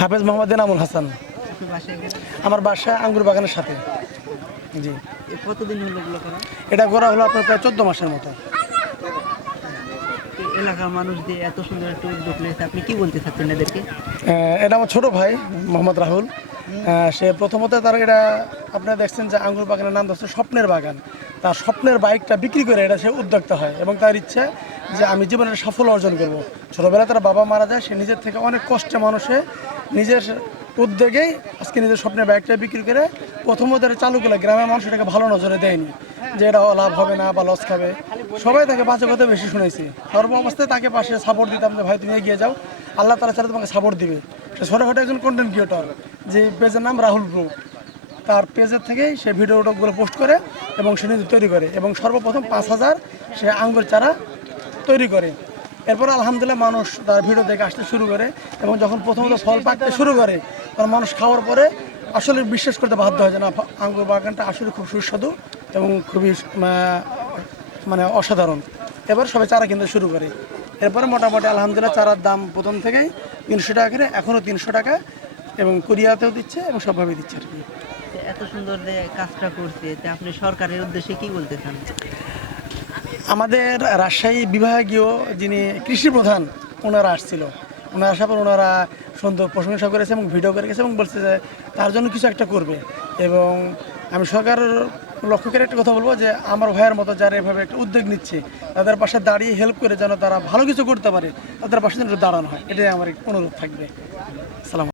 হাফেজ মোহাম্মদ এনামুল হাসান। আপনার বাসায় এখানে? আমার বাসা আঙ্গুর বাগানের সাথে। জি। কতদিন হলো এগুলো করা? এটা করা হলো আপনার প্রায় 14 মাসের মতো। এই এলাকার মানুষ দিয়ে এত সুন্দর একটা উদ্যোগ নিয়েছে, আপনি কি বলতে চাচ্ছেন এদেরকে? এটা আমার ছোট ভাই মোহাম্মদ রাহুল। সে প্রথমত তার এটা আপনারা দেখছেন যে আঙ্গুর বাগানের নাম হচ্ছে স্বপ্নের বাগান। তার স্বপ্নের বাইকটা বিক্রি করে এটা সে উদ্যোক্তা হয় এবং তার ইচ্ছা যে আমি জীবনের সাফল্য অর্জন করব। ছোটোবেলায় তার বাবা মারা যায়, সে নিজের থেকে অনেক কষ্টে মানুষে নিজের উদ্যোগেই আজকে নিজের স্বপ্নের বাইকটা বিক্রি করে প্রথমত এটা চালু করলে গ্রামের মানুষ এটাকে ভালো নজরে দেয়নি যে এটা লাভ হবে না বা লস খাবে। সবাই তাকে বাজে কথা বেশি শুনেছি। সর্ব অবস্থায় তাকে পাশে সাপোর্ট দিতাম যে ভাই তুমি এগিয়ে যাও, আল্লাহ তাআলা ছাড়া তোমাকে সাপোর্ট দিবে। সে ছোটোখাটো একজন কন্টেন্ট ক্রিয়েটর, যে পেজের নাম রাহুল ব্রো। তার পেজের থেকেই সে ভিডিওগুলো পোস্ট করে এবং সে নিজে তৈরি করে এবং সর্বপ্রথম 5,000 সে আঙ্গুর চারা তৈরি করে। এরপর আলহামদুলিল্লাহ মানুষ তার ভিডিও দেখে আসতে শুরু করে এবং যখন প্রথমত ফল পাকতে শুরু করে তখন মানুষ খাওয়ার পরে আসলে বিশ্বাস করতে বাধ্য হয় যে না, আঙ্গুর বাগানটা আসলে খুব সুস্বাদু এবং খুবই মানে অসাধারণ। এবার সবাই চারা কিনতে শুরু করে। এরপরে মোটামুটি আলহামদুলিল্লাহ চারার দাম প্রথম থেকেই 300 টাকা করে, এখনও 300 টাকা এবং কুরিয়াতেও দিচ্ছে এবং সবভাবে দিচ্ছে আর কি। এত সুন্দর যে কাজটা করছে, তা আপনি সরকারের উদ্দেশ্যে কি বলতে চান? আমাদের রাজশাহী বিভাগীয় যিনি কৃষি প্রধান ওনারা আসছিল, ওনারা আসার পর ওনারা সুন্দর প্রশংসা করেছে এবং ভিডিও করে গেছে এবং বলছে যে তার জন্য কিছু একটা করবে। এবং আমি সরকারের লক্ষ্য করে একটা কথা বলবো যে আমার ভাইয়ের মতো যারা এভাবে একটা উদ্যোগ নিচ্ছে তাদের পাশে দাঁড়িয়ে হেল্প করে যেন তারা ভালো কিছু করতে পারে, তাদের পাশে যেন দাঁড়ানো হয়, এটাই আমার অনুরোধ থাকবে। সালাম।